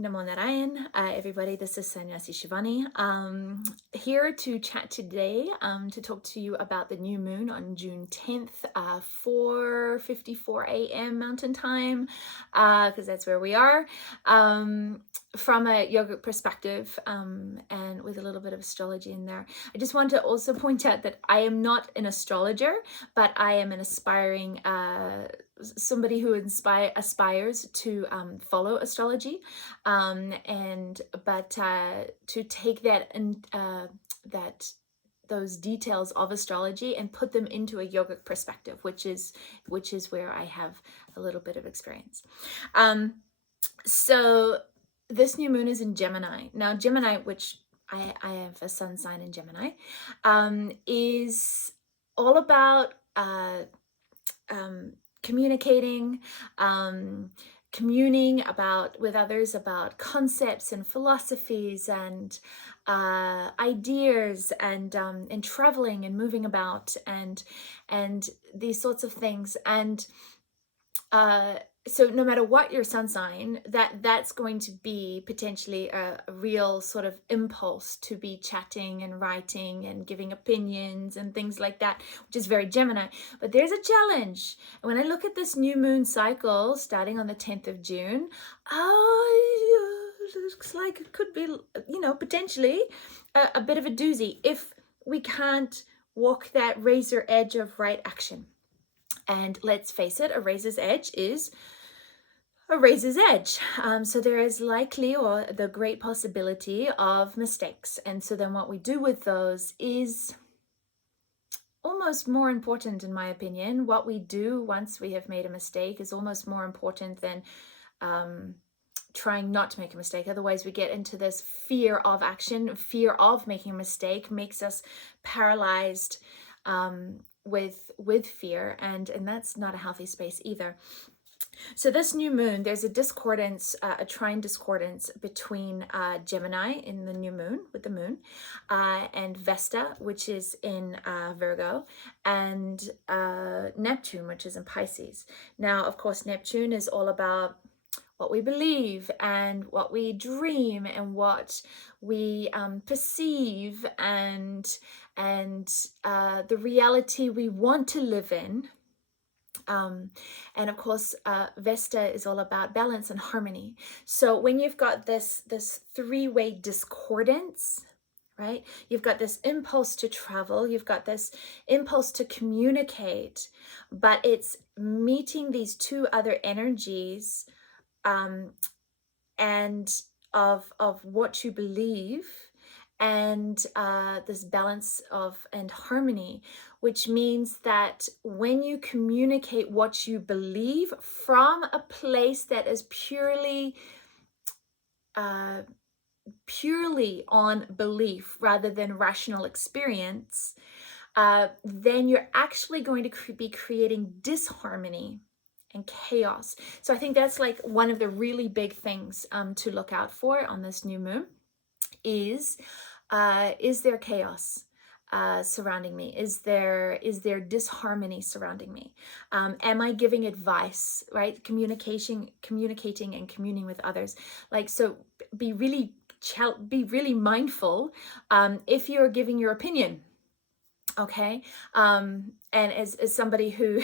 Namo Narayan, everybody. This is Sannyasi Shivani. Here to chat today, to talk to you about the new moon on June 10th, 4:54 a.m. Mountain Time, because that's where we are, from a yogic perspective, and with a little bit of astrology in there. I just want to also point out that I am not an astrologer, but I am an aspiring somebody who aspires to follow astrology, but to take that and those details of astrology and put them into a yogic perspective, which is where I have a little bit of experience. So this new moon is in Gemini. Now Gemini, which I have a sun sign in Gemini, is all about communicating, communing with others about concepts and philosophies and ideas, and traveling and moving about and these sorts of things. And so no matter what your sun sign, that's going to be potentially a real sort of impulse to be chatting and writing and giving opinions and things like that, which is very Gemini. But there's a challenge. And when I look at this new moon cycle starting on the 10th of June, it looks like it could be, potentially a bit of a doozy if we can't walk that razor edge of right action. And let's face it, a razor's edge is a razor's edge. So there is likely, or the great possibility, of mistakes. And so then what we do with those is almost more important, in my opinion. What we do once we have made a mistake is almost more important than trying not to make a mistake. Otherwise we get into this fear of action. Fear of making a mistake makes us paralyzed with fear, and that's not a healthy space either. So this new moon, there's a discordance, a trine discordance between Gemini in the new moon, with the moon, and Vesta, which is in Virgo, and Neptune, which is in Pisces. Now, of course, Neptune is all about what we believe and what we dream and what we perceive and the reality we want to live in. And of course, Vesta is all about balance and harmony. So when you've got this three-way discordance, right? You've got this impulse to travel, you've got this impulse to communicate, but it's meeting these two other energies, and of what you believe, and this balance and harmony, which means that when you communicate what you believe from a place that is purely on belief rather than rational experience, then you're actually going to be creating disharmony and chaos. So I think that's like one of the really big things to look out for on this new moon. Is there chaos surrounding me? Is there disharmony surrounding me? Am I giving advice, right? Communicating and communing with others. Like, so be really mindful if you're giving your opinion. Okay, and as somebody who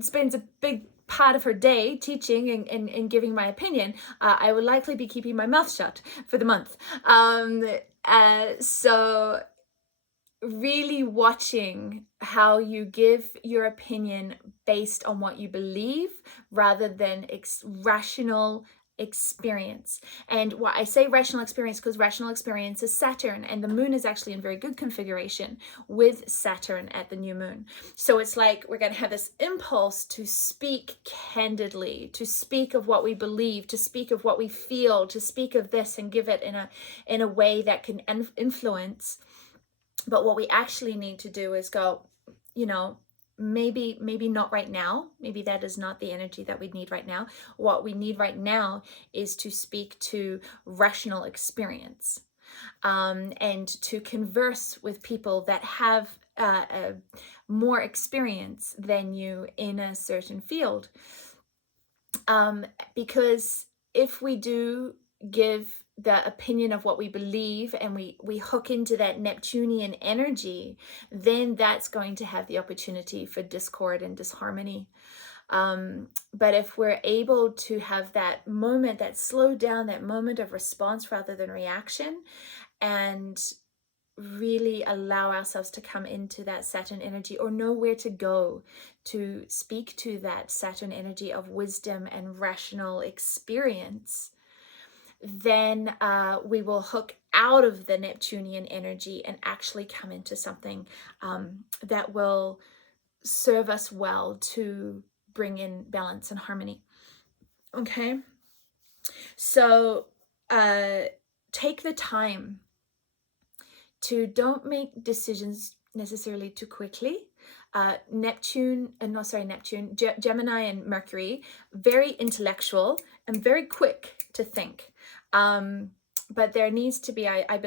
spends a big part of her day teaching and giving my opinion, I would likely be keeping my mouth shut for the month. So really watching how you give your opinion based on what you believe rather than rational experience. And why I say rational experience, because rational experience is Saturn, and the moon is actually in very good configuration with Saturn at the new moon. So it's like we're going to have this impulse to speak candidly, to speak of what we believe, to speak of what we feel, to speak of this and give it in a way that can influence. But what we actually need to do is go, maybe not right now. Maybe that is not the energy that we need right now. What we need right now is to speak to rational experience, and to converse with people that have more experience than you in a certain field. Because if we do give the opinion of what we believe and we hook into that Neptunian energy, then that's going to have the opportunity for discord and disharmony. But if we're able to have that moment, that slow down, that moment of response rather than reaction, and really allow ourselves to come into that Saturn energy, or know where to go to speak to that Saturn energy of wisdom and rational experience, then we will hook out of the Neptunian energy and actually come into something that will serve us well to bring in balance and harmony. Okay, so take the time to don't make decisions necessarily too quickly. Gemini and Mercury, very intellectual and very quick to think. But there needs to be, I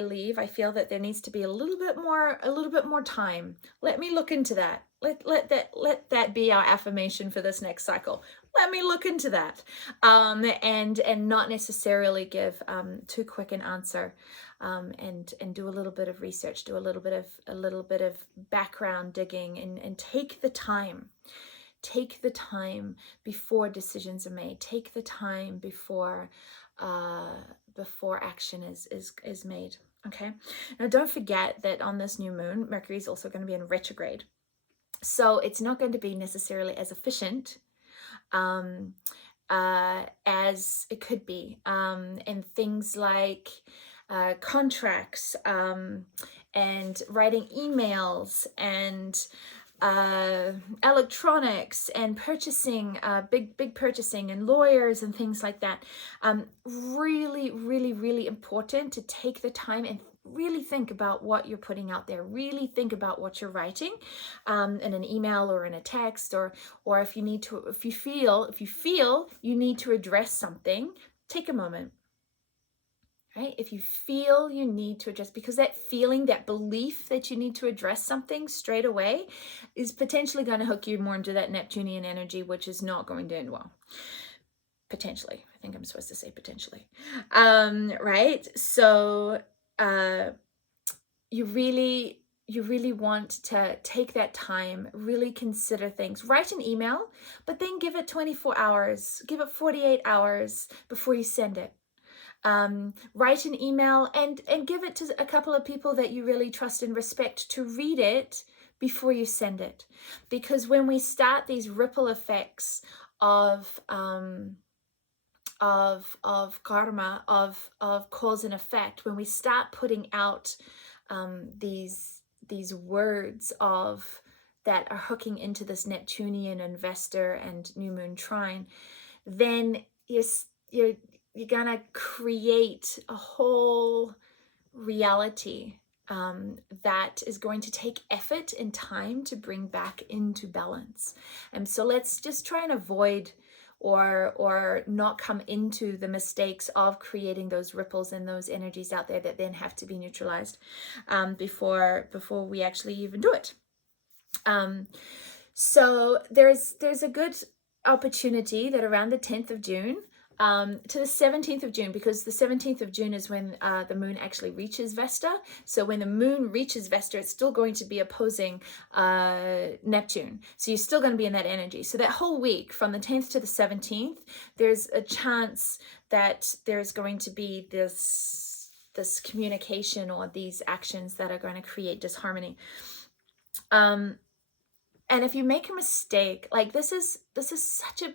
feel that there needs to be a little bit more time. Let me look into that. Let that be our affirmation for this next cycle. Let me look into that, and not necessarily give too quick an answer, and do a little bit of research, do a little bit of background digging, and take the time. Take the time before decisions are made. Take the time before action is made. Okay. Now, don't forget that on this new moon, Mercury is also going to be in retrograde, so it's not going to be necessarily as efficient as it could be in things like contracts and writing emails and electronics and purchasing, big purchasing, and lawyers and things like that. Really, really, really important to take the time and really think about what you're putting out there. Really think about what you're writing in an email or in a text, or if you feel you need to address something, take a moment. Right? If you feel you need to address, because that feeling, that belief that you need to address something straight away is potentially going to hook you more into that Neptunian energy, which is not going to end well. Potentially. I think I'm supposed to say potentially. Right? So you really want to take that time, really consider things. Write an email, but then give it 24 hours, give it 48 hours before you send it. Write an email and give it to a couple of people that you really trust and respect to read it before you send it. Because when we start these ripple effects of karma, of cause and effect, when we start putting out these words of that are hooking into this Neptunian investor and new moon trine, then you're gonna create a whole reality that is going to take effort and time to bring back into balance. And so let's just try and avoid or not come into the mistakes of creating those ripples and those energies out there that then have to be neutralized before we actually even do it. So there's a good opportunity that around the 10th of June to the 17th of June, because the 17th of June is when the moon actually reaches Vesta. So when the moon reaches Vesta, it's still going to be opposing Neptune. So you're still going to be in that energy. So that whole week from the 10th to the 17th, there's a chance that there's going to be this communication or these actions that are going to create disharmony. And if you make a mistake, like this is such a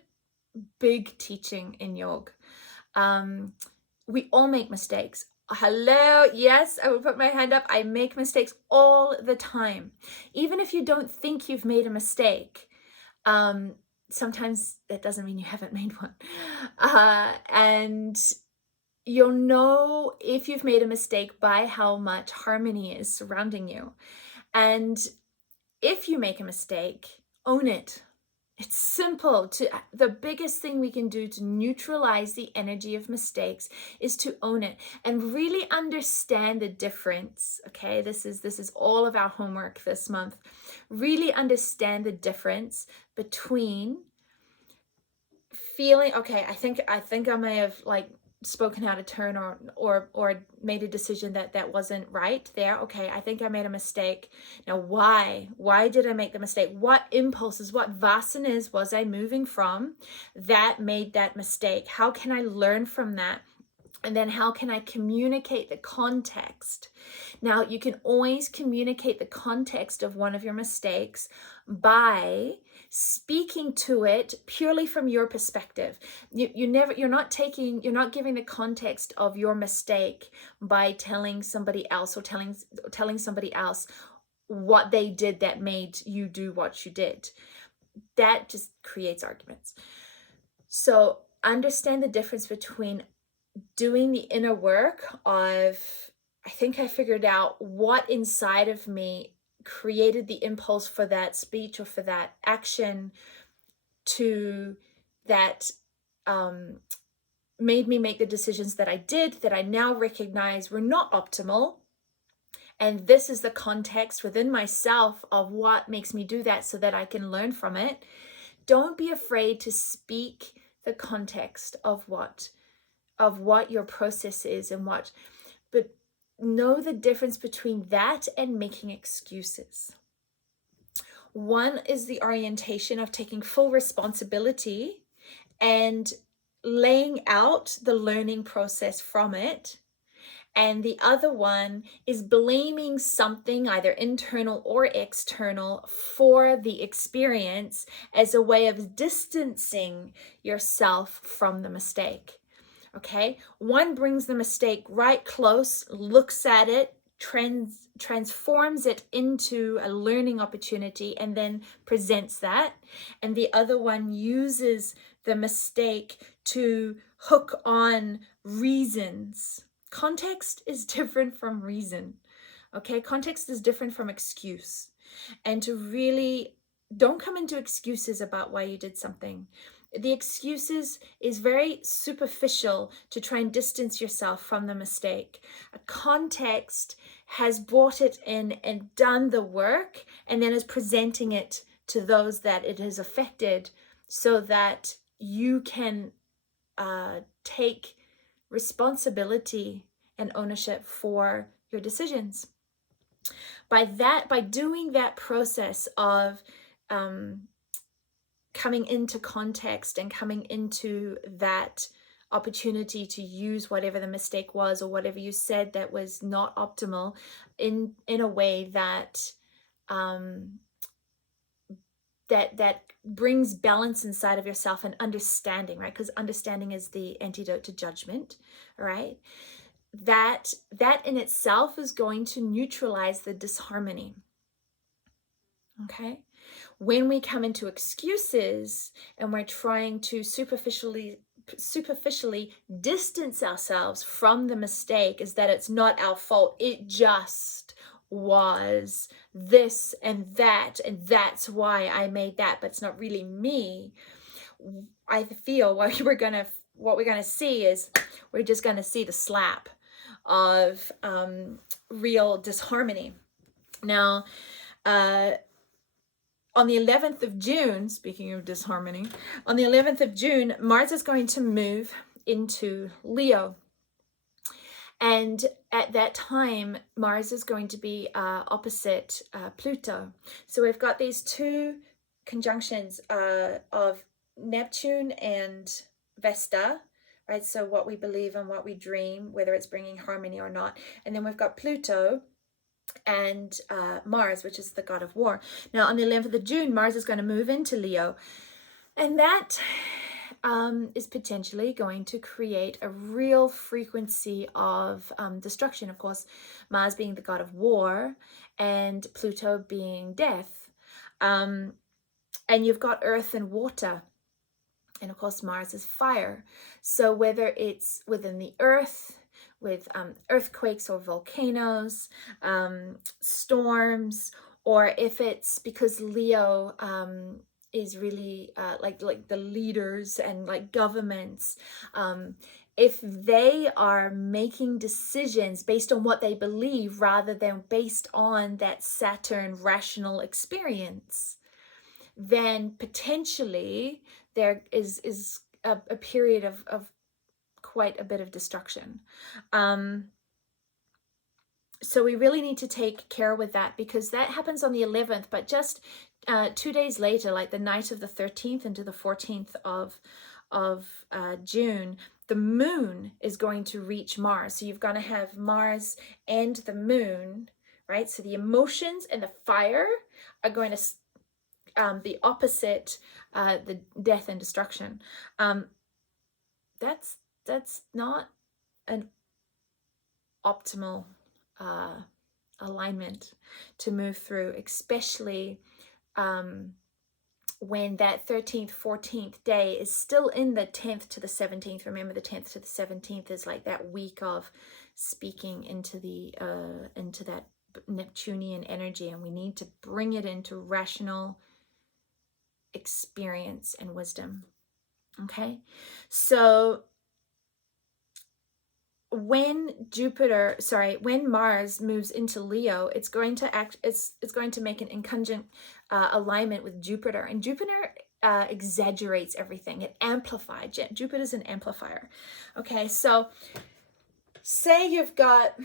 big teaching in yoga. We all make mistakes. Hello, yes, I will put my hand up. I make mistakes all the time. Even if you don't think you've made a mistake, sometimes that doesn't mean you haven't made one. And you'll know if you've made a mistake by how much harmony is surrounding you. And if you make a mistake, own it. It's simple. The biggest thing we can do to neutralize the energy of mistakes is to own it and really understand the difference. Okay, this is all of our homework this month. Really understand the difference between feeling, okay, I think I may have like spoken out of turn, or made a decision that wasn't right there. Okay, I think I made a mistake. Now why did I make the mistake? What impulses, what vasanas was I moving from that made that mistake? How can I learn from that? And then how can I communicate the context? Now, you can always communicate the context of one of your mistakes by speaking to it purely from your perspective. You're not giving the context of your mistake by telling somebody else, or telling somebody else what they did that made you do what you did. That just creates arguments. So understand the difference between doing the inner work of, I think I figured out what inside of me created the impulse for that speech or for that action, to that made me make the decisions that I did, that I now recognize were not optimal. And this is the context within myself of what makes me do that, so that I can learn from it. Don't be afraid to speak the context of what your process is, but know the difference between that and making excuses. One is the orientation of taking full responsibility and laying out the learning process from it. And the other one is blaming something, either internal or external, for the experience as a way of distancing yourself from the mistake. Okay, one brings the mistake right close, looks at it, transforms it into a learning opportunity, and then presents that. And the other one uses the mistake to hook on reasons. Context is different from reason. Okay, context is different from excuse. And to really, don't come into excuses about why you did something. The excuses is very superficial to try and distance yourself from the mistake. A context has brought it in and done the work, and then is presenting it to those that it has affected, so that you can take responsibility and ownership for your decisions. By doing that process of coming into context and coming into that opportunity to use whatever the mistake was, or whatever you said that was not optimal, in a way that that brings balance inside of yourself, and understanding, right? Because understanding is the antidote to judgment, right? That in itself is going to neutralize the disharmony. Okay, when we come into excuses and we're trying to superficially distance ourselves from the mistake, is that it's not our fault, it just was this and that's why I made that, but it's not really me. I feel what we're gonna see is, we're just gonna see the slap of real disharmony. Now, on the 11th of June, speaking of disharmony, on the 11th of June, Mars is going to move into Leo. And at that time, Mars is going to be opposite Pluto. So we've got these two conjunctions of Neptune and Vesta, right? So what we believe and what we dream, whether it's bringing harmony or not. And then we've got Pluto and Mars, which is the god of war. Now on the 11th of June, Mars is going to move into Leo, and that is potentially going to create a real frequency of destruction. Of course, Mars being the god of war and Pluto being death. And you've got earth and water. And of course, Mars is fire. So whether it's within the earth, with earthquakes or volcanoes, storms, or if it's because Leo is really like the leaders and like governments, if they are making decisions based on what they believe rather than based on that Saturn rational experience, then potentially there is a period of quite a bit of destruction. So we really need to take care with that, because that happens on the 11th, but just 2 days later, like the night of the 13th into the 14th of June, the moon is going to reach Mars. So you're going to have Mars and the moon, right? So the emotions and the fire are going to be opposite the death and destruction. That's not an optimal alignment to move through, especially when that 13th, 14th day is still in the 10th to the 17th. Remember, the 10th to the 17th is like that week of speaking into that Neptunian energy, and we need to bring it into rational experience and wisdom. Okay, so when Mars moves into Leo, it's going to make an inconjunct alignment with Jupiter, and Jupiter exaggerates everything. It amplifies. Jupiter's an amplifier. Okay, so say you've got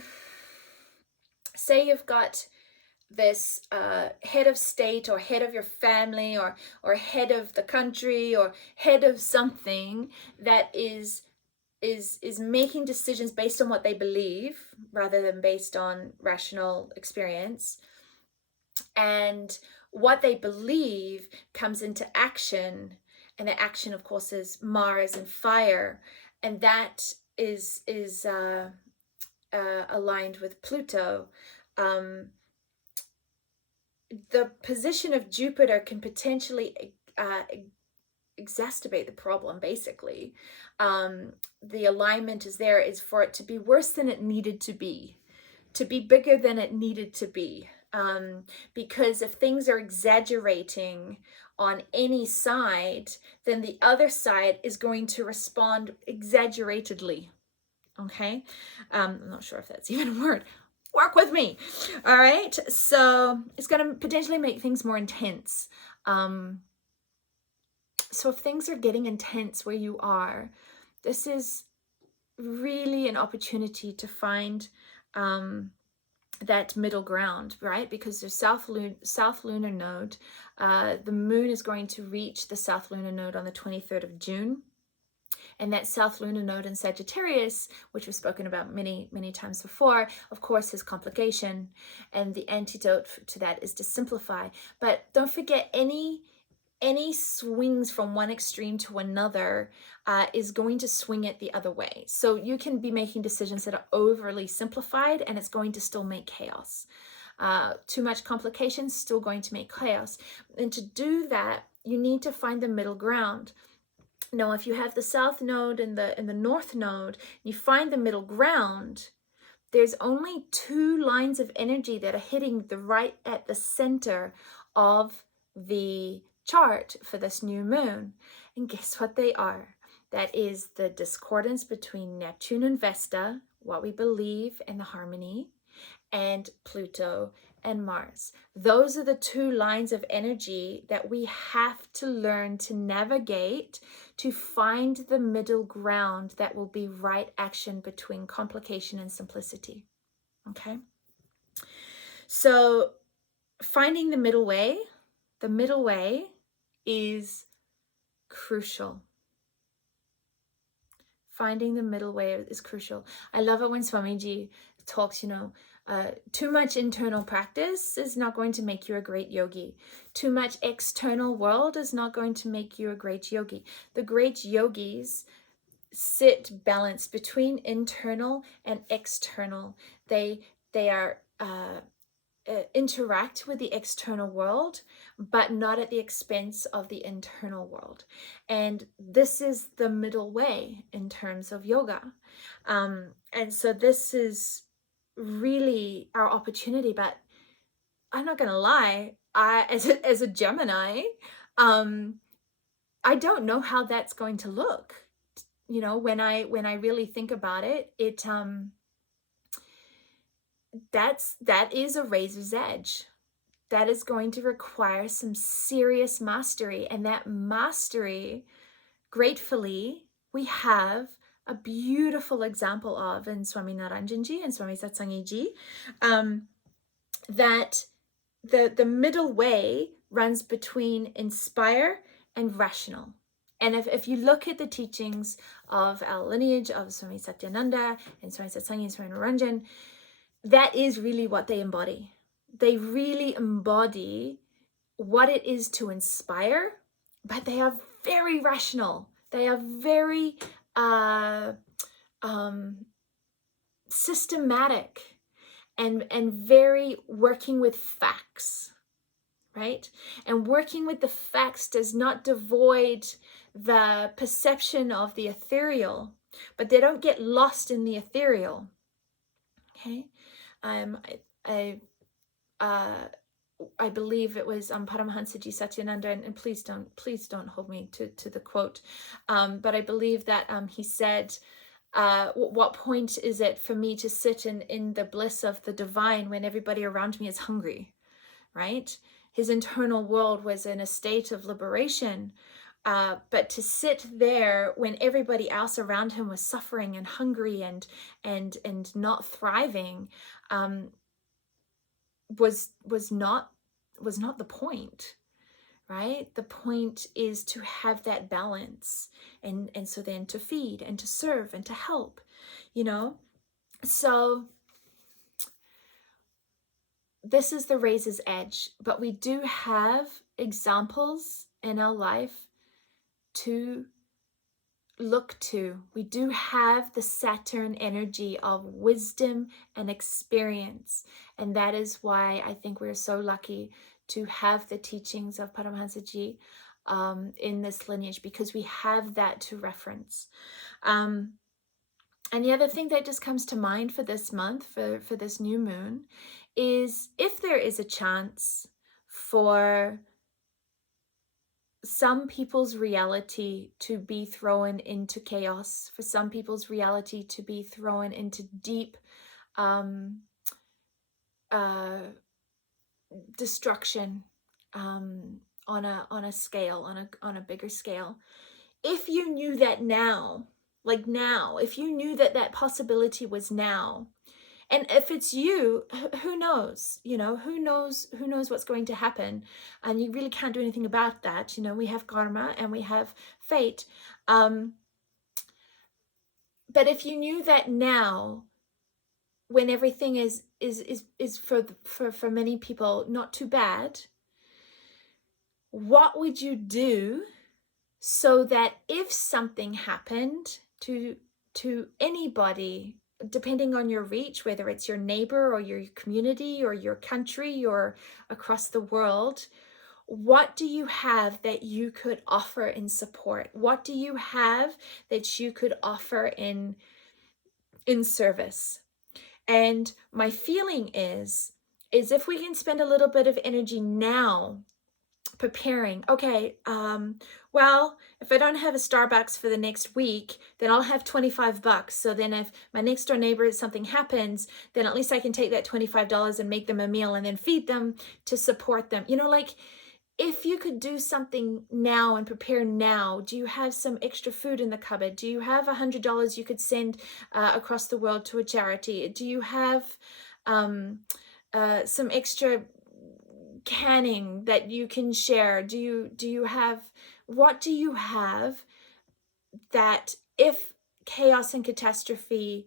this head of state, or head of your family, or head of the country, or head of something that is making decisions based on what they believe rather than based on rational experience. And what they believe comes into action, and the action, of course, is Mars and fire, and that is aligned with Pluto. The position of Jupiter can potentially exacerbate the problem. Basically, the alignment is for it to be worse than it needed to be bigger than it needed to be, because if things are exaggerating on any side, then the other side is going to respond exaggeratedly. Okay, I'm not sure if that's even a word. Work with me. All right, so it's going to potentially make things more intense. So if things are getting intense where you are, this is really an opportunity to find that middle ground, right? Because the south lunar node, the moon is going to reach the south lunar node on the 23rd of June. And that south lunar node in Sagittarius, which we've spoken about many, many times before, of course, is complication. And the antidote to that is to simplify. But don't forget, any swings from one extreme to another is going to swing it the other way. So you can be making decisions that are overly simplified, and it's going to still make chaos. Too much complication, still going to make chaos. And to do that, you need to find the middle ground. Now, if you have the south node and the north node, you find the middle ground, there's only 2 lines of energy that are hitting right at the center of the chart for this new moon. And guess what they are? That is the discordance between Neptune and Vesta, what we believe in the harmony, and Pluto and Mars. Those are the 2 lines of energy that we have to learn to navigate to find the middle ground that will be right action between complication and simplicity. Okay? So finding the middle way is crucial. Finding the middle way is crucial. I love it when Swamiji talks, too much internal practice is not going to make you a great yogi. Too much external world is not going to make you a great yogi. The great yogis sit balanced between internal and external. They are interact with the external world, but not at the expense of the internal world. And this is the middle way in terms of yoga. And so this is really our opportunity. But I'm not gonna lie, as a Gemini, I don't know how that's going to look. When I really think about it, that is a razor's edge. That is going to require some serious mastery, and that mastery gratefully, we have a beautiful example of in Swami Naranjanji and Swami Satsangiji, that the middle way runs between inspire and rational. And if you look at the teachings of our lineage of Swami Satyananda and Swami Satsangi and Swami Naranjan, that is really what they embody. They really embody what it is to inspire, but they are very rational. They are very systematic and very working with facts, right? And working with the facts does not devoid the perception of the ethereal, but they don't get lost in the ethereal. Okay, I believe it was Paramahansaji Satyananda, and please don't hold me to the quote, but I believe that he said, what point is it for me to sit in the bliss of the divine when everybody around me is hungry, right? His internal world was in a state of liberation, but to sit there when everybody else around him was suffering and hungry and not thriving, was not the point, right? The point is to have that balance, and so then to feed and to serve and to help, you know. So this is the razor's edge, but we do have examples in our life to look to. We do have the Saturn energy of wisdom and experience, and that is why I think we're so lucky to have the teachings of Paramahansaji in this lineage, because we have that to reference. And the other thing that just comes to mind for this month, for this new moon, is if there is a chance for some people's reality to be thrown into chaos, for some people's reality to be thrown into deep destruction, on a scale, on a bigger scale. If you knew that now, like now, if you knew that that possibility was now, and if it's you, who knows, you know, who knows what's going to happen, and you really can't do anything about that. You know, we have karma and we have fate. But if you knew that now, when everything is for many people not too bad, what would you do so that if something happened to anybody, depending on your reach, whether it's your neighbor or your community or your country or across the world, what do you have that you could offer in support? What do you have that you could offer in service? And my feeling is if we can spend a little bit of energy now preparing, okay, well, if I don't have a Starbucks for the next week, then I'll have $25. So then if my next door neighbor, something happens, then at least I can take that $25 and make them a meal and then feed them to support them. You know, like, if you could do something now and prepare now, do you have some extra food in the cupboard? Do you have $100 you could send across the world to a charity? Do you have some extra canning that you can share? Do you have, what do you have that if chaos and catastrophe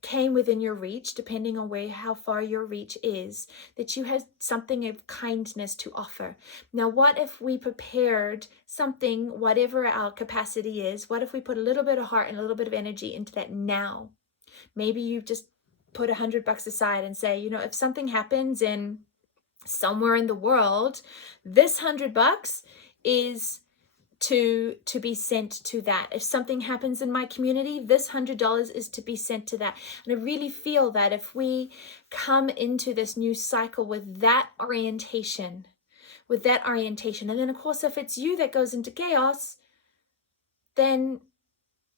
came within your reach, depending on how far your reach is, that you have something of kindness to offer? Now, what if we prepared something, whatever our capacity is, what if we put a little bit of heart and a little bit of energy into that now? Maybe you just put $100 aside and say, you know, if something happens in somewhere in the world, this $100 is to be sent to that. If something happens in my community, this $100 is to be sent to that. And I really feel that if we come into this new cycle with that orientation, and then of course, if it's you that goes into chaos, then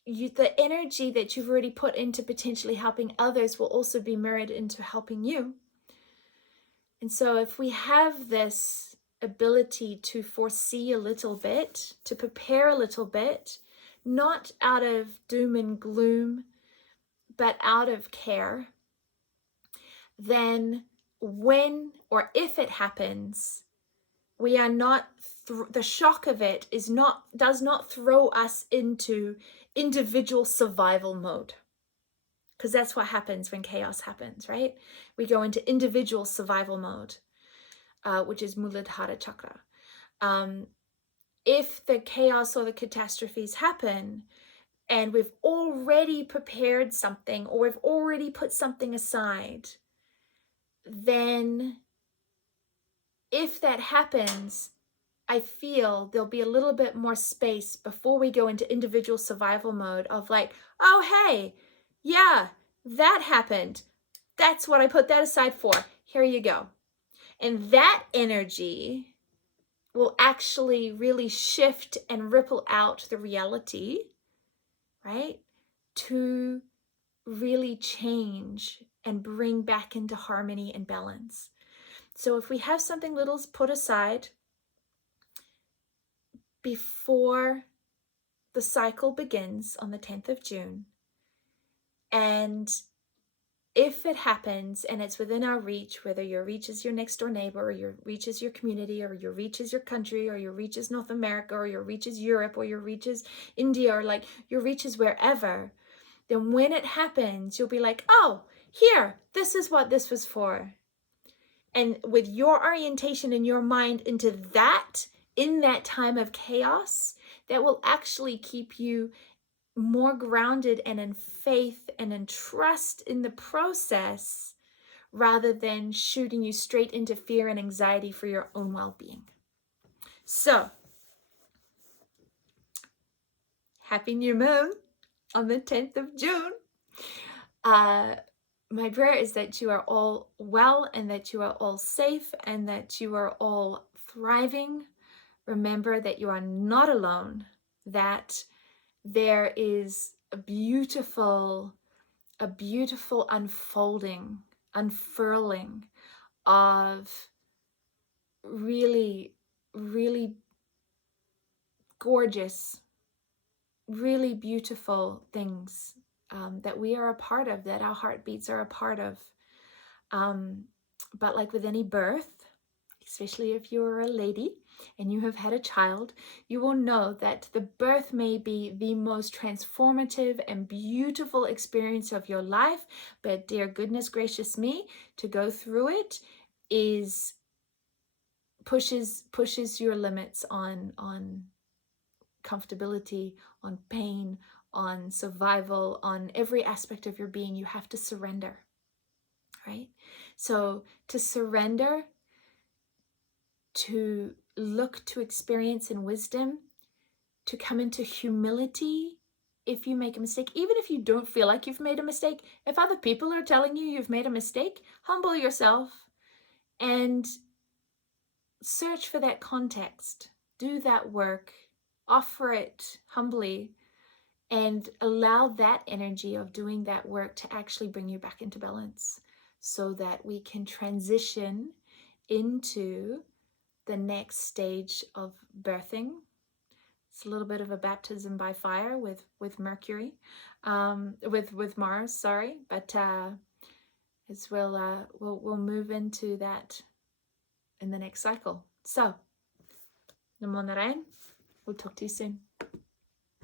the energy that you've already put into potentially helping others will also be mirrored into helping you. And so if we have this ability to foresee a little bit, to prepare a little bit, not out of doom and gloom, but out of care, then when or if it happens, we are not, the shock of it does not throw us into individual survival mode. Because that's what happens when chaos happens, right? We go into individual survival mode, which is Muladhara Chakra. If the chaos or the catastrophes happen, and we've already prepared something, or we've already put something aside, then if that happens, I feel there'll be a little bit more space before we go into individual survival mode of like, oh, hey, yeah, that happened. That's what I put that aside for. Here you go. And that energy will actually really shift and ripple out the reality, right? To really change and bring back into harmony and balance. So if we have something little put aside before the cycle begins on the 10th of June, and if it happens and it's within our reach, whether your reach is your next door neighbor, or your reach is your community, or your reach is your country, or your reach is North America, or your reach is Europe, or your reach is India, or like your reach is wherever, then when it happens, you'll be like, oh, here, this is what this was for. And with your orientation in your mind into that, in that time of chaos, that will actually keep you more grounded and in faith and in trust in the process, rather than shooting you straight into fear and anxiety for your own well-being. So, happy new moon on the 10th of June. My prayer is that you are all well, and that you are all safe, and that you are all thriving. Remember that you are not alone, that there is a beautiful unfurling of really, really gorgeous, really beautiful things that we are a part of, that our heartbeats are a part of. But like with any birth, especially if you're a lady and you have had a child, you will know that the birth may be the most transformative and beautiful experience of your life, but dear goodness gracious me, to go through it pushes your limits on comfortability, on pain, on survival, on every aspect of your being. You have to surrender, right? So to surrender, to look to experience and wisdom, to come into humility if you make a mistake, even if you don't feel like you've made a mistake. If other people are telling you you've made a mistake, humble yourself and search for that context. Do that work, offer it humbly, and allow that energy of doing that work to actually bring you back into balance, so that we can transition into the next stage of birthing. It's a little bit of a baptism by fire with Mercury, with Mars, sorry, but as we'll move into that in the next cycle. So, Namo Narayan. We'll talk to you soon.